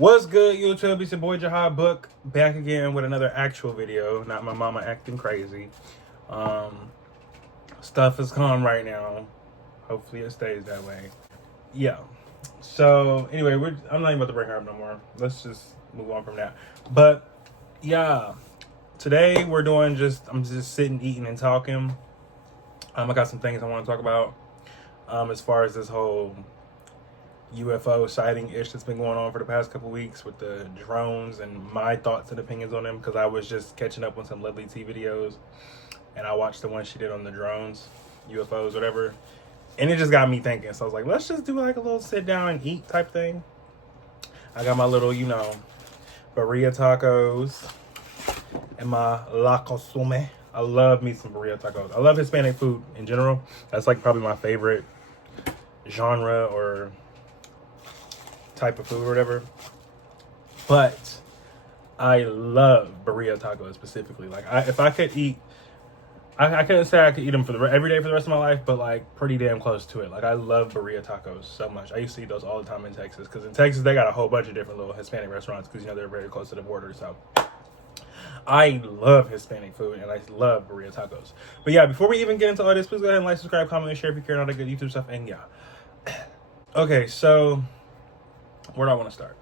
What's good, YouTube? It's your boy Jahad Book, back again with another actual video, not my mama acting crazy. Stuff is calm right now. Hopefully it stays that way. Yeah. So anyway, I'm not even about to bring her up no more. Let's just move on from that. But yeah, today I'm just sitting, eating, and talking. I got some things I want to talk about. As far as this whole UFO sighting-ish that's been going on for the past couple weeks with the drones and my thoughts and opinions on them, because I was just catching up on some Lovely T videos and I watched the one she did on the drones, UFOs, whatever, and it just got me thinking. So I was like, let's just do like a little sit down and eat type thing. I got my little, burrito tacos and my la consomme. I love me some burrito tacos. I love Hispanic food in general. That's like probably my favorite genre or type of food or whatever, but I love burrito tacos specifically. Like, if I could eat, I couldn't say I could eat them every day for the rest of my life, but like pretty damn close to it. Like, I love burrito tacos so much. I used to eat those all the time in Texas, because in Texas they got a whole bunch of different little Hispanic restaurants, because they're very close to the border. So I love Hispanic food and I love burrito tacos. But yeah, before we even get into all this, please go ahead and like, subscribe, comment, and share if you care, and all that good YouTube stuff. And yeah, okay, so where do I want to start?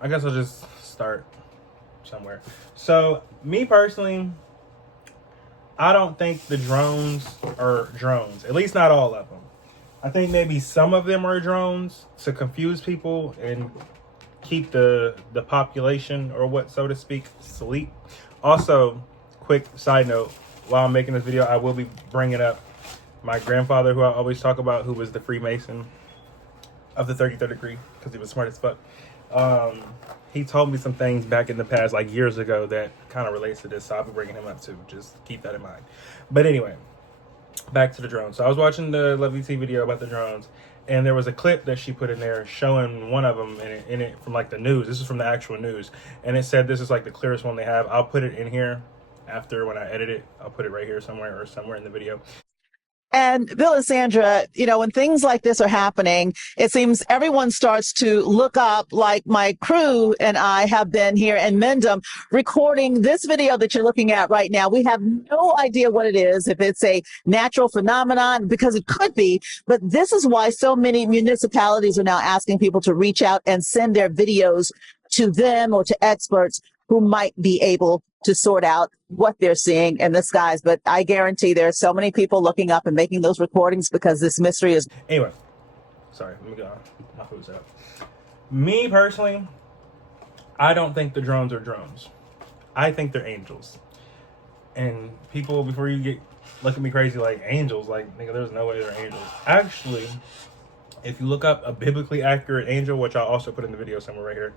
I guess I'll just start somewhere. So, me personally, I don't think the drones are drones. At least not all of them. I think maybe some of them are drones to confuse people and keep the population, or what, so to speak, asleep. Also, quick side note, while I'm making this video, I will be bringing up my grandfather, who I always talk about, who was the Freemason of the 33rd degree, because he was smart as fuck. He told me some things back in the past, like years ago, that kind of relates to this, so I'll be bringing him up too. Just keep that in mind. But anyway, back to the drones. So I was watching the Lovely T video about the drones, and there was a clip that she put in there showing one of them in it from like the news. This is from the actual news, and it said this is like the clearest one they have. I'll put it in here after, when I edit it. I'll put it right here somewhere, or somewhere in the video. And Bill and Sandra, when things like this are happening, it seems everyone starts to look up, like my crew and I have been here in Mendham recording this video that you're looking at right now. We have no idea what it is, if it's a natural phenomenon, because it could be. But this is why so many municipalities are now asking people to reach out and send their videos to them or to experts who might be able to sort out what they're seeing in the skies. But I guarantee there are so many people looking up and making those recordings, because this mystery is... Anyway, sorry, let me go on. My food's out. Me personally, I don't think the drones are drones. I think they're angels. And people, before you look at me crazy like angels, like, nigga, there's no way they're angels. Actually, if you look up a biblically accurate angel, which I'll also put in the video somewhere right here.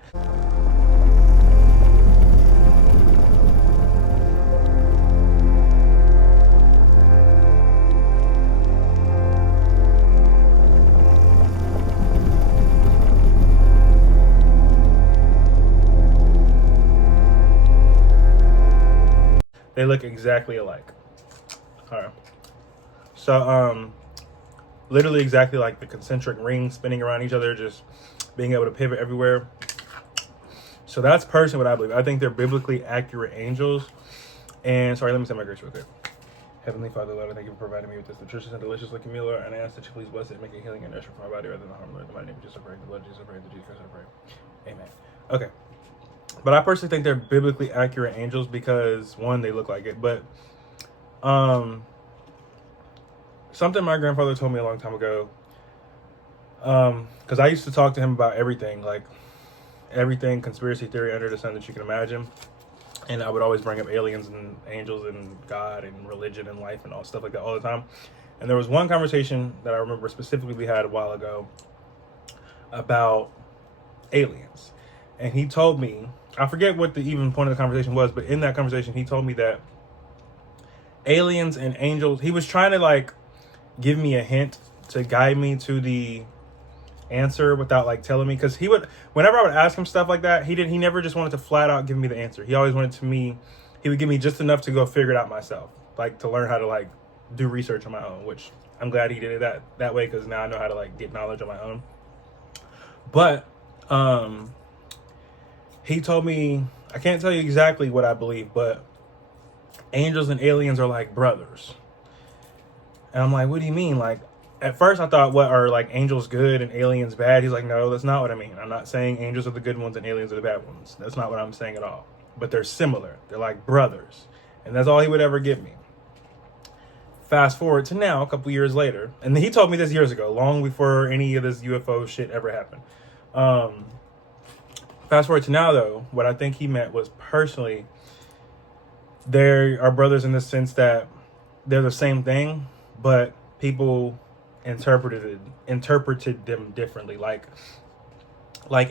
They look exactly alike. All right. So, literally exactly like the concentric rings spinning around each other, just being able to pivot everywhere. So that's personally what I believe. I think they're biblically accurate angels. And sorry, let me say my grace real quick. Heavenly Father, Lord, I thank you for providing me with this nutritious and delicious looking meal, Lord, and I ask that you please bless it, make it healing and nourishment for my body rather than harm, Lord. In my name, Jesus, I pray. The blood of Jesus, I pray. The Jesus Christ, I pray. Amen. Okay. But I personally think they're biblically accurate angels because, one, they look like it. But something my grandfather told me a long time ago, because I used to talk to him about everything, like everything conspiracy theory under the sun that you can imagine. And I would always bring up aliens and angels and God and religion and life and all stuff like that all the time. And there was one conversation that I remember specifically we had a while ago about aliens. And he told me, I forget what the even point of the conversation was, but in that conversation, he told me that aliens and angels, he was trying to like give me a hint to guide me to the answer without like telling me, because whenever I would ask him stuff like that, he never just wanted to flat out give me the answer. He always wanted he would give me just enough to go figure it out myself, like to learn how to like do research on my own, which I'm glad he did it that way, because now I know how to like get knowledge on my own. But Um, he told me, I can't tell you exactly what I believe, but angels and aliens are like brothers. And I'm like, what do you mean? Like, at first I thought, what, are like angels good and aliens bad? He's like, no, that's not what I mean. I'm not saying angels are the good ones and aliens are the bad ones. That's not what I'm saying at all. But they're similar. They're like brothers. And that's all he would ever give me. Fast forward to now, a couple years later, and he told me this years ago, long before any of this UFO shit ever happened. Fast forward to now, though, what I think he meant was, personally, they are brothers in the sense that they're the same thing, but people interpreted them differently. Like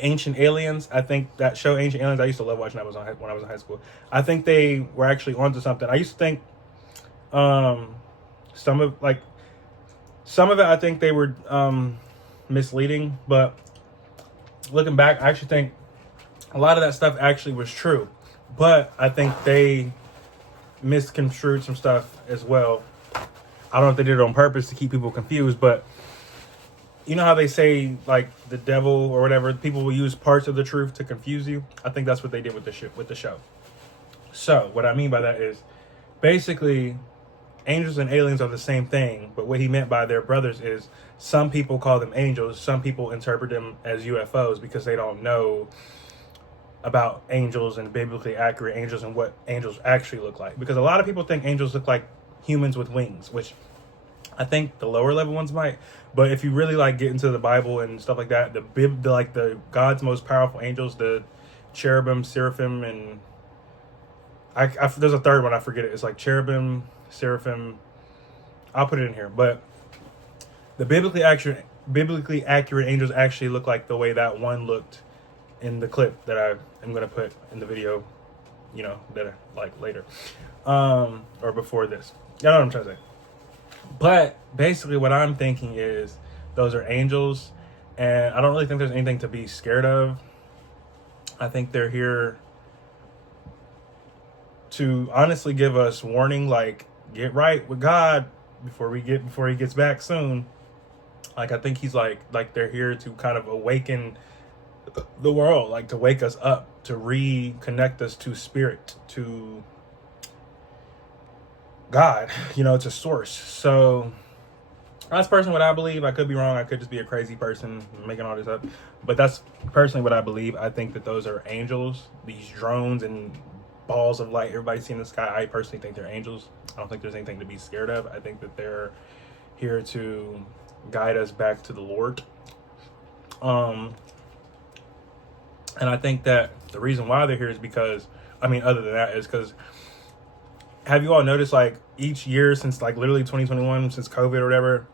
Ancient Aliens, I think that show Ancient Aliens, I used to love watching that when I was in high school. I think they were actually onto something. I used to think some of it, I think they were misleading, but looking back, I actually think a lot of that stuff actually was true. But I think they misconstrued some stuff as well. I don't know if they did it on purpose to keep people confused, but you know how they say, like, the devil or whatever, people will use parts of the truth to confuse you? I think that's what they did with the show. So what I mean by that is, basically, angels and aliens are the same thing, but what he meant by their brothers is, some people call them angels, some people interpret them as UFOs because they don't know about angels and biblically accurate angels and what angels actually look like. Because a lot of people think angels look like humans with wings, which I think the lower level ones might. But if you really like get into the Bible and stuff like that, the God's most powerful angels, the cherubim, seraphim, and I there's a third one, I forget it. It's like cherubim, seraphim. I'll put it in here. But the biblically accurate angels actually look like the way that one looked in the clip that I am going to put in the video, that I like later, or before this. You know what I'm trying to say. But basically what I'm thinking is those are angels, and I don't really think there's anything to be scared of. I think they're here to honestly give us warning, like, get right with God before he gets back soon. Like, I think he's like they're here to kind of awaken the world, like to wake us up, to reconnect us to spirit, to God, to source. So that's personally what I believe. I could be wrong. I could just be a crazy person making all this up. But that's personally what I believe. I think that those are angels, these drones and balls of light everybody's seeing in the sky. I personally think they're angels. I don't think there's anything to be scared of. I think that they're here to guide us back to the Lord. And I think that the reason why they're here is because, other than that, is because, have you all noticed, like, each year since, like, literally 2021, since COVID or whatever,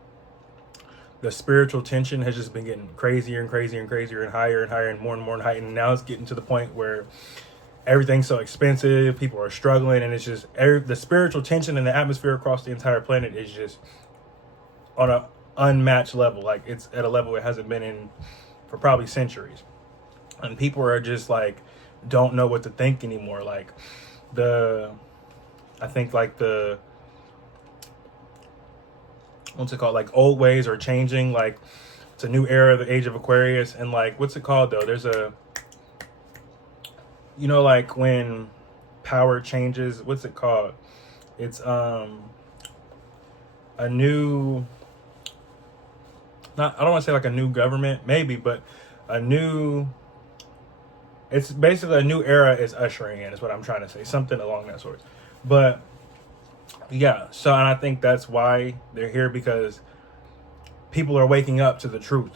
the spiritual tension has just been getting crazier and crazier and crazier and higher and more and heightened. And now it's getting to the point where everything's so expensive, people are struggling, and it's just the spiritual tension in the atmosphere across the entire planet is just on an unmatched level. Like, it's at a level it hasn't been in for probably centuries. And people are just like, don't know what to think anymore. Like, I think like what's it called? Like, old ways are changing. Like, it's a new era, the age of Aquarius. And like, what's it called though? There's like when power changes, what's it called? It's a new, I don't want to say like a new government, maybe, but it's basically a new era is ushering in, is what I'm trying to say. Something along that sort. But yeah, so, and I think that's why they're here, because people are waking up to the truth.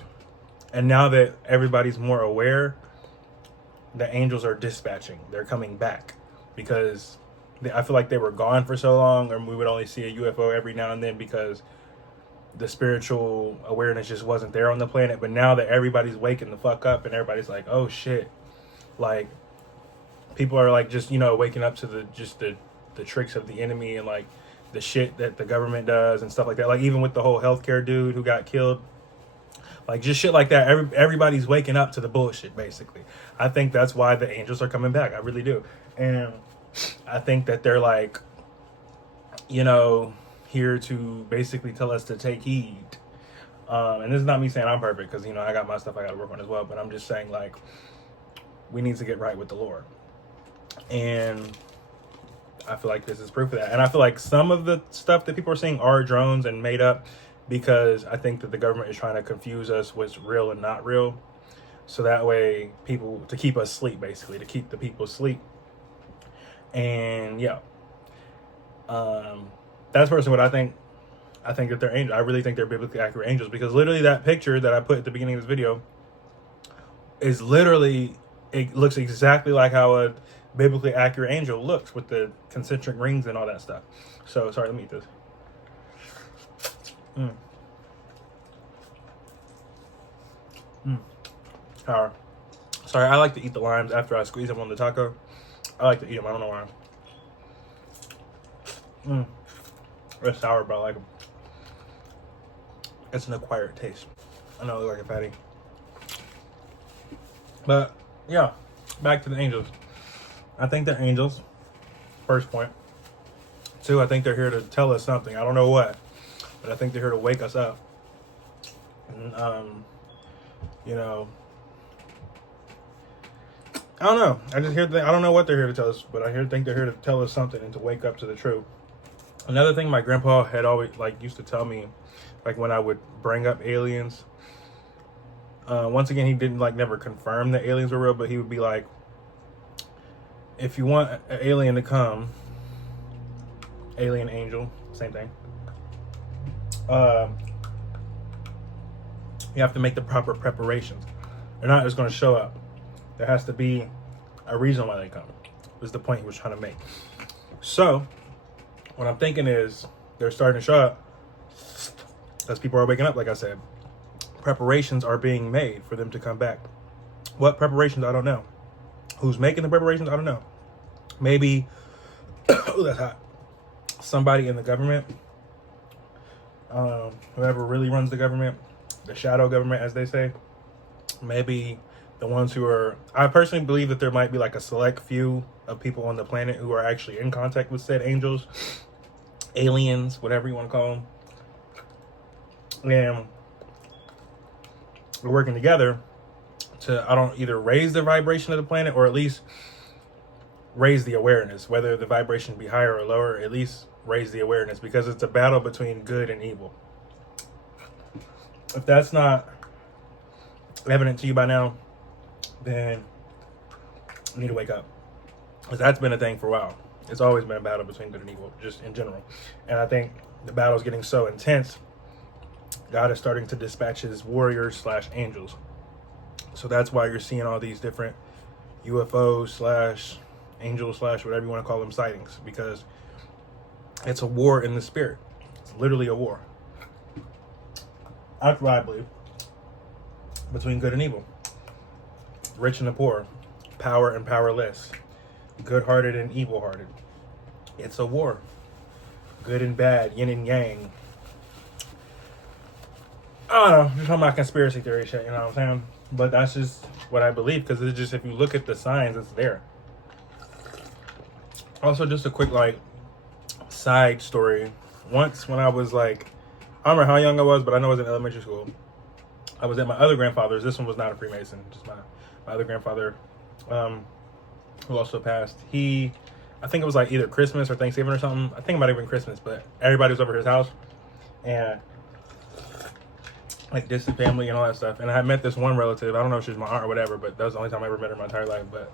And now that everybody's more aware, the angels are dispatching. They're coming back, because I feel like they were gone for so long, or we would only see a UFO every now and then because the spiritual awareness just wasn't there on the planet. But now that everybody's waking the fuck up and everybody's like, oh shit, like, people are like just waking up to the tricks of the enemy and like the shit that the government does and stuff like that. Like, even with the whole healthcare dude who got killed, like, just shit like that. Everybody's waking up to the bullshit, basically. I think that's why the angels are coming back. I really do. And I think that they're like, here to basically tell us to take heed. And this is not me saying I'm perfect, because, you know, I got my stuff I got to work on as well. But I'm just saying, like, we need to get right with the Lord. And I feel like this is proof of that. And I feel like some of the stuff that people are seeing are drones and made up, because I think that the government is trying to confuse us what's real and not real. So that way people, to keep us asleep, basically, to keep the people asleep. And yeah, that's personally what I think. I think that they're angels. I really think they're biblically accurate angels, because literally that picture that I put at the beginning of this video is literally, it looks exactly like how a biblically accurate angel looks, with the concentric rings and all that stuff. So, sorry, let me eat this. Sour. Sorry, I like to eat the limes after I squeeze them on the taco. I like to eat them. I don't know why. They're sour, but I like them. It's an acquired taste. I know I look like a fatty. But, yeah. Back to the angels. I think they're angels. First point. 2, I think they're here to tell us something. I don't know what. But I think they're here to wake us up. And, you know, I don't know. I just hear I don't know what they're here to tell us, but I think they're here to tell us something and to wake up to the truth. Another thing my grandpa had always, like, used to tell me, like, when I would bring up aliens. Once again, he didn't, like, never confirm that aliens were real, but he would be like, if you want an alien to come, alien, angel, same thing, you have to make the proper preparations. They're not just going to show up. There has to be a reason why they come. Was the point he was trying to make. So, what I'm thinking is, they're starting to show up as people are waking up, like I said. Preparations are being made for them to come back. What preparations? I don't know. Who's making the preparations? I don't know. Maybe, oh, that's hot. Somebody in the government, whoever really runs the government, the shadow government, as they say. Maybe the ones who are, I personally believe that there might be like a select few of people on the planet who are actually in contact with said angels, aliens, whatever you want to call them. And we're working together to, either raise the vibration of the planet, or at least raise the awareness, whether the vibration be higher or lower, at least raise the awareness, because it's a battle between good and evil. If that's not evident to you by now, then you need to wake up, because that's been a thing for a while. It's always been a battle between good and evil, just in general. And I think the battle is getting so intense, God is starting to dispatch his warriors / angels. So that's why you're seeing all these different UFOs / angels / whatever you want to call them sightings, because it's a war in the spirit. It's literally a war. That's what I believe. Between good and evil. Rich and the poor. Power and powerless. Good-hearted and evil-hearted. It's a war. Good and bad. Yin and yang. I don't know. Just talking about conspiracy theory shit, you know what I'm saying? But that's just what I believe, because it's just, if you look at the signs, it's there. Also, just a quick, like, side story. Once when I was like, I don't remember how young I was, but I know I was in elementary school. I was at my other grandfather's. This one was not a Freemason, just my other grandfather, who also passed. I think it was like either Christmas or Thanksgiving or something. I think it might have been Christmas, but everybody was over at his house, and like distant family and all that stuff. And I had met this one relative. I don't know if she was my aunt or whatever, but that was the only time I ever met her in my entire life. But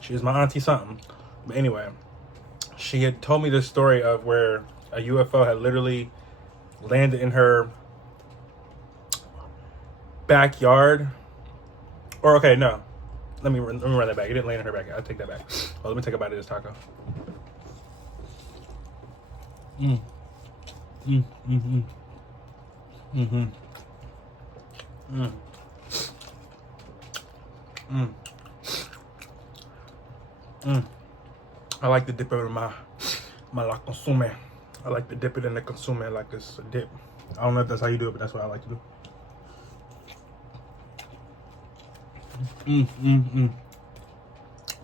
she was my auntie something. But anyway, she had told me this story of where a UFO had literally landed in her backyard. Or, okay, no. Let me run that back. It didn't land in her backyard. I'll take that back. Well, let me take a bite of this taco. I like to dip it in my la consume. I like to dip it in the consume like it's a dip. I don't know if that's how you do it, but that's what I like to do.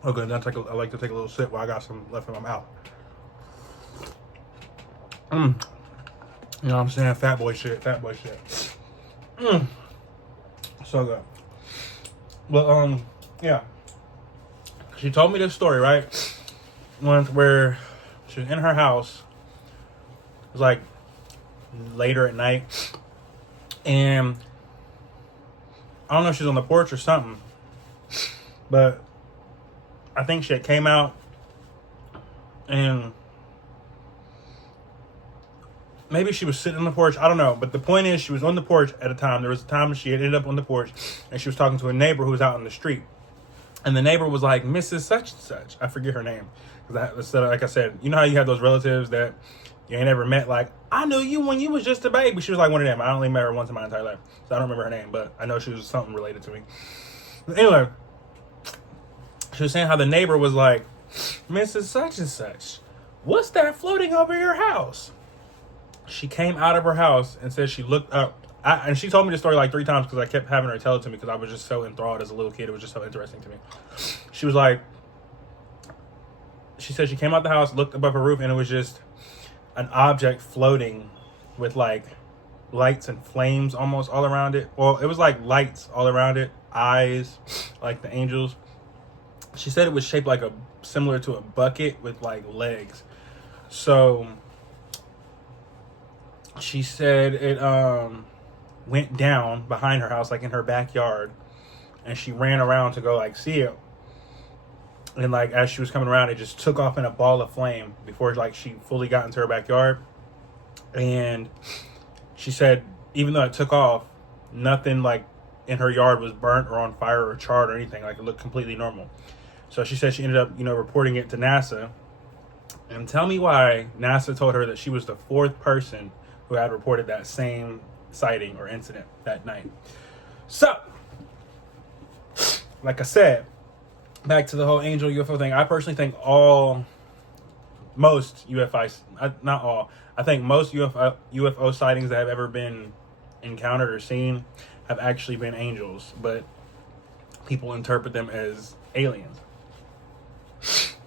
Okay, now I like to take a little sip while I got some left in my mouth. You know what I'm saying? Fat boy shit. So good. Well, yeah. She told me this story, right? Once where she was in her house. It was like later at night. And I don't know if she was on the porch or something. But I think she had came out and maybe she was sitting on the porch. I don't know. But the point is, she was on the porch at a time. There was a time she ended up on the porch and she was talking to a neighbor who was out on the street. And the neighbor was like, Mrs. Such and Such. I forget her name. Like I said, you know how you have those relatives that you ain't ever met? Like, I knew you when you was just a baby. She was like one of them. I only met her once in my entire life. So I don't remember her name, but I know she was something related to me. But anyway, she was saying how the neighbor was like, Mrs. Such and Such, what's that floating over your house? She came out of her house and said she looked up. And she told me the story like 3 times because I kept having her tell it to me because I was just so enthralled as a little kid. It was just so interesting to me. She was like, she said she came out the house, looked above her roof, and it was just an object floating with like lights and flames almost all around it. Well, it was like lights all around it, eyes, like the angels. She said it was shaped like similar to a bucket with like legs. So she said it went down behind her house, like in her backyard, and she ran around to go like see it. And like as she was coming around, it just took off in a ball of flame before like she fully got into her backyard. And she said even though it took off, nothing like in her yard was burnt or on fire or charred or anything. Like it looked completely normal. So she said she ended up, reporting it to NASA. And tell me why NASA told her that she was the 4th person who had reported that same sighting or incident that night. So, like I said, back to the whole angel UFO thing. I personally think most UFOs, not all, I think most UFO sightings that have ever been encountered or seen have actually been angels, but people interpret them as aliens.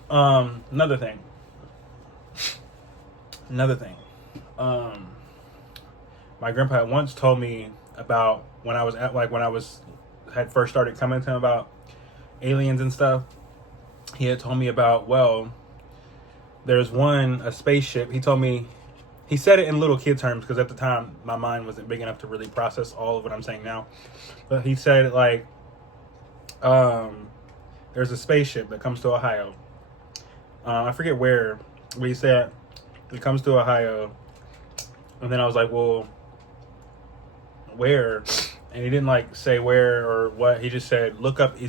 Another thing. My grandpa had once told me about when I had first started coming to him about aliens and stuff. He had told me about, well, there's a spaceship. He told me, he said it in little kid terms because at the time my mind wasn't big enough to really process all of what I'm saying now. But he said like, there's a spaceship that comes to Ohio. I forget where, but he said it comes to Ohio. And then I was like, well, where? And he didn't like say where or what. He just said look up he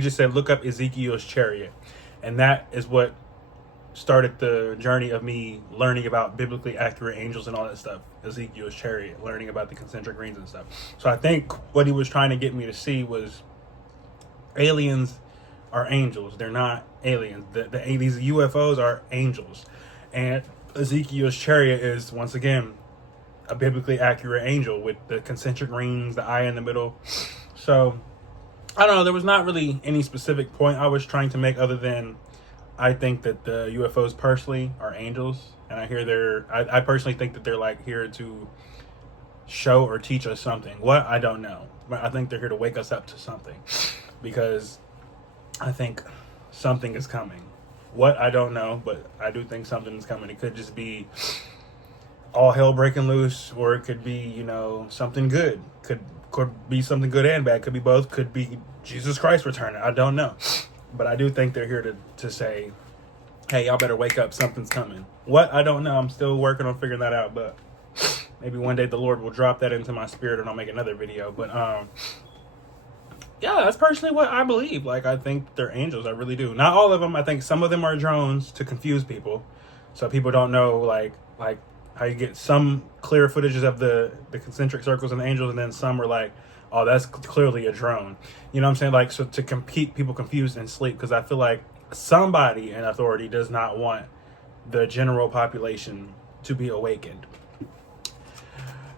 just said look up Ezekiel's chariot. And that is what started the journey of me learning about biblically accurate angels and all that stuff. Ezekiel's chariot, learning about the concentric rings and stuff. So I think what he was trying to get me to see was aliens are angels. They're not aliens. These UFOs are angels. And Ezekiel's chariot is, once again, a biblically accurate angel with the concentric rings, the eye in the middle. So, I don't know. There was not really any specific point I was trying to make other than I think that the UFOs personally are angels. And I personally think that they're like here to show or teach us something. What? I don't know. But I think they're here to wake us up to something. Because I think something is coming. What? I don't know. But I do think something is coming. It could just be all hell breaking loose, or it could be, something good. Could be something good and bad. Could be both. Could be Jesus Christ returning. I don't know. But I do think they're here to say, hey, y'all better wake up. Something's coming. What? I don't know. I'm still working on figuring that out. But maybe one day the Lord will drop that into my spirit and I'll make another video. But yeah, that's personally what I believe. Like, I think they're angels. I really do. Not all of them. I think some of them are drones to confuse people. So people don't know, like how you get some clear footages of the concentric circles and the angels, and then some are like, oh, that's clearly a drone. You know what I'm saying? Like, so to keep people confused and sleep, because I feel like somebody in authority does not want the general population to be awakened.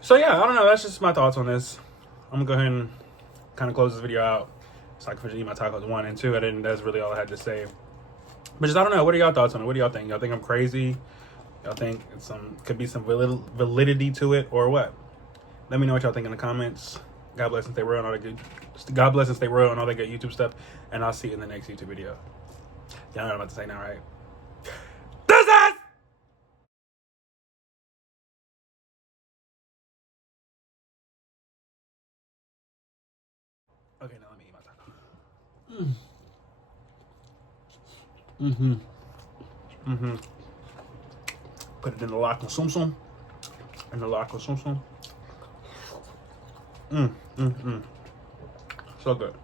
So yeah, I don't know. That's just my thoughts on this. I'm gonna go ahead and kind of close this video out so I can finish eating my tacos 1 and 2. That's really all I had to say. But just, I don't know. What are y'all thoughts on it? What do y'all think? Y'all think I'm crazy? Y'all think could be some validity to it, or what? Let me know what y'all think in the comments. God bless and stay real and all that good. God bless and stay real and all that good YouTube stuff. And I'll see you in the next YouTube video. Y'all know what I'm about to say now, right? This is. Okay, now let me eat my taco. Put it in the la consum. In the la consum. So good.